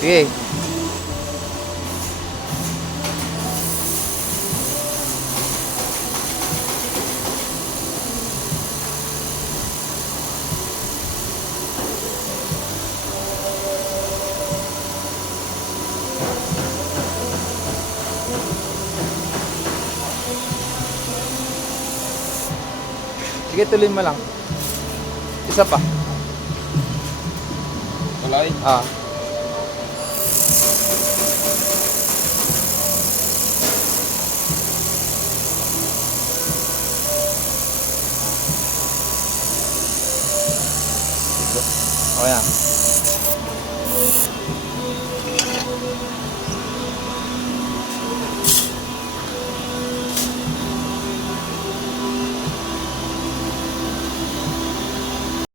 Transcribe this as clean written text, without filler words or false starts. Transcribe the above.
Sige. Sige, tuloy mo lang. Isa pa. Tuloy. Ah. O yan.